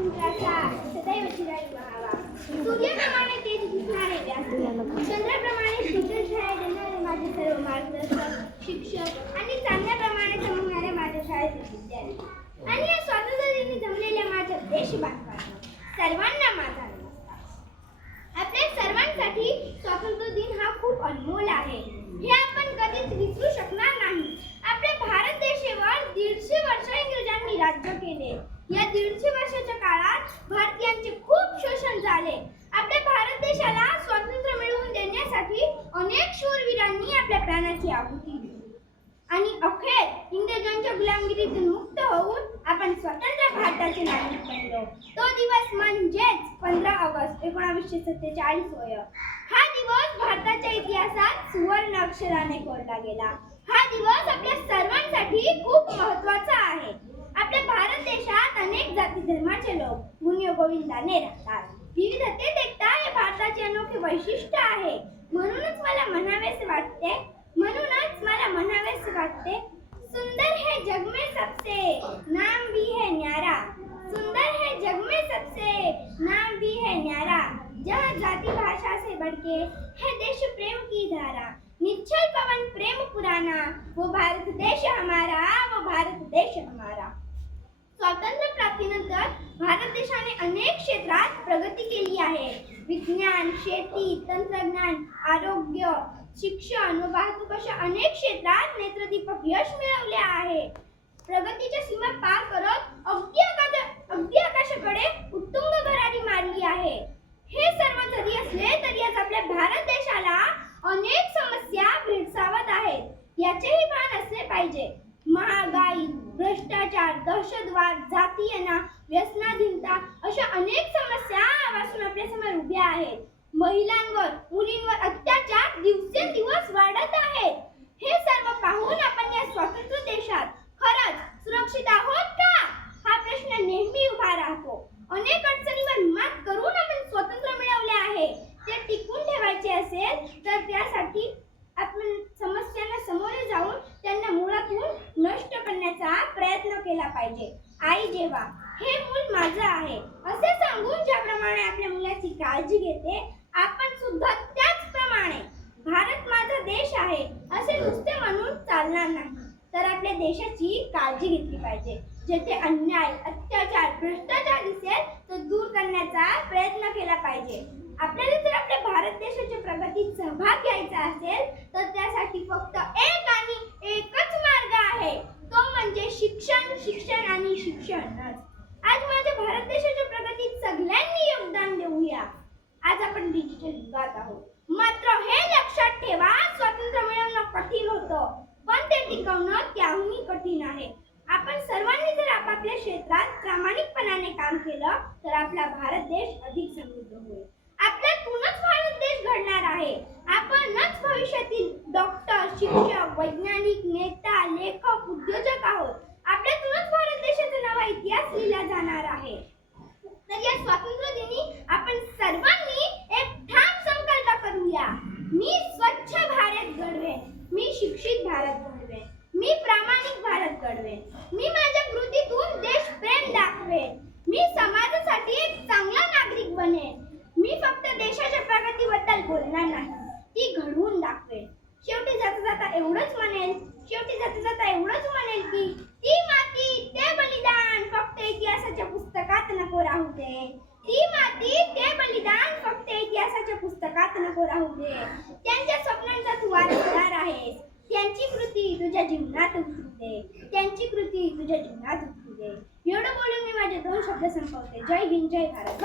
इंद्राचा सदैव चिराई व्हावा सूर्याप्रमाणे तेज दिसणारे व्यासपीठ चंद्राप्रमाणे शीतल शाळेत देणारे माझे सर्व मार्गदर्शक शिक्षक आणि चांगल्याप्रमाणे चमकणारे माझ्या शाळेचे विद्यार्थी आणि या स्वातंत्र्य दिनी जमलेल्या माझ्या देश देशबांधवांना सर्वांना माझा नमस्कार आपल्या सर्वांसाठी स्वातंत्र्य दिन हा खूप अनमोल आहे हे आपण कधीच विसरू शकणार नाही आपल्या भारत देशावर दीडशे वर्ष इंग्रजांनी राज्य केले या दीडशे वर्षाच्या काळात भारतीयांचे खूप शोषण झाले आपल्या भारत देशाला स्वातंत्र्य मिळवून देण्यासाठी अनेक शूरवीरांनी आपल्या प्राणाची आहुती दिली आणि अखेर इंग्रजांच्या गुलामगिरीतून मुक्त होऊन आपण स्वतंत्र भारताचे नागरिक बनलो. तो दिवस म्हणजेच पंधरा ऑगस्ट एकोणावीसशे सत्तेचाळीस होय. हा दिवस भारताच्या इतिहासात सुवर्ण अक्षराने कोरला गेला. हा दिवस आपल्या सर्वांसाठी खूप महत्त्वाचा आहे. आपल्या भारत देशात अनेक जाती धर्माचे लोक गुण्यगोविंदाने राहतात. विविधतेत एकता हे भारताचे अनोखे वैशिष्ट्य आहे. म्हणूनच मला म्हणावेसे वाटते वाटते सुंदर है जग में सबसे, नाम भी है न्यारा। सुंदर है जग में सबसे, नाम भी है न्यारा। जहाँ जाति भाषा से बढ़के है देश प्रेम की धारा। निश्चल पवन प्रेम पुराना, वो भारत देश हमारा, वो भारत देश हमारा। स्वातंत्र्य प्राप्तीनंतर भारत देशाने अनेक क्षेत्रात प्रगती केली आहे. विज्ञान, शेती, तंत्रज्ञान, आरोग्य शिक्षण व वाहतूक अशा अनेक क्षेत्रात नेत्रदीपक यश मिळवले आहे. प्रगतीच्या सीमा पार करत अगदी आकाश अगदी आकाशाकडे उत्तुंग भरारी मारली आहे. हे सर्व जरी असले तरी आज आपल्या भारत देशाला अनेक समस्या भेडसावत आहेत. याचेही भान असले पाहिजे. महागाई भ्रष्टाचार दहशतवाद जातीयना व्यसनाधीनता अशा अनेक समस्या आवासून आपल्यासमोर उभ्या आहेत. महिलांवर मुलींवर अत्याचार दिवसेंदिवस वाढत आहेत हे सर्व पाहून आपण या स्वतंत्र देशात खरंच सुरक्षित आहोत का हा प्रश्न नेहमी उभा राहतो अनेक अडचणीवर मात करून आपण स्वतंत्र मिळवले आहे ते टिकून ठेवायचे असेल तर त्यासाठी आपण समस्यांना सामोरे जाऊन त्यांना मुळातून नष्ट करण्याचा प्रयत्न केला पाहिजे. आई जेव्हा हे मूल माझं आहे असे सांगून ज्याप्रमाणे आपल्या मुलाची काळजी घेते आपण सुद्धा त्याचप्रमाणे भारत माझा देश आहे असे नुसते म्हणून चालणार नाही. तर आपल्या देशाची काळजी घेतली पाहिजे. जेथे अन्याय अत्याचार भ्रष्टाचार दिसेल तो दूर करण्याचा प्रयत्न केला पाहिजे. आपल्याला जर आपल्या भारत देशाच्या प्रगतीत सहभाग घ्यायचा असेल तर त्यासाठी फक्त एक आणि एकच मार्ग आहे तो म्हणजे शिक्षण शिक्षण आणि शिक्षणच आज माझ्या भारत देशाच्या प्रगतीत सगळ्यांनी योगदान देऊया. आज आपण डिजिटल युगात आहोत. मात्र हे लक्षात ठेवा स्वातंत्र्य मिळवणं कठीण होतं. पण ते टिकवणं त्याहूनही कठीण आहे. आपण सर्वांनी जर आपापल्या क्षेत्रात प्रामाणिकपणाने काम केलं तर आपला भारत देश अधिक समृद्ध होईल. आपल्यातूनच भारत देश घडणार आहे. आपणच भविष्यातील डॉक्टर शिक्षक वैज्ञानिक नेता लेखक उद्योजक आहोत आपल्यातूनच भारत देशाचा नवा इतिहास लिहिला जाणार आहे तर या स्वातंत्र्य दिनी आपण सर्वांनी एक ठाम संकल्प करूया. मी स्वच्छ भारत घडवेन. मी शिक्षित भारत घडवेन. मी प्रामाणिक भारत घडवेन. मी माझ्या कृतीतून देश प्रेम दाखवेन. मी समाजासाठी एक चांगला नागरिक बनेन. मी फक्त देशाच्या प्रगतीबद्दल बोलणार नाही. ती घडवून दाखवेन. शेवटी जाता जाता एवढंच म्हणेल. शेवटी जाता जाता एवढंच म्हणेल की ती माती ते बलिदान फक्त इतिहासात राहू ती माती ते बलिदान फक्त इतिहासाच्या पुस्तकात नको राहू दे त्यांच्या स्वप्नांचा तू वारसदार आहेस. त्यांची कृती तुझ्या जीवनात उतरू दे त्यांची कृती तुझ्या जीवनात उतरू दे एवढं बोलून मी माझे दोन शब्द संपवते. जय हिंद जय भारत.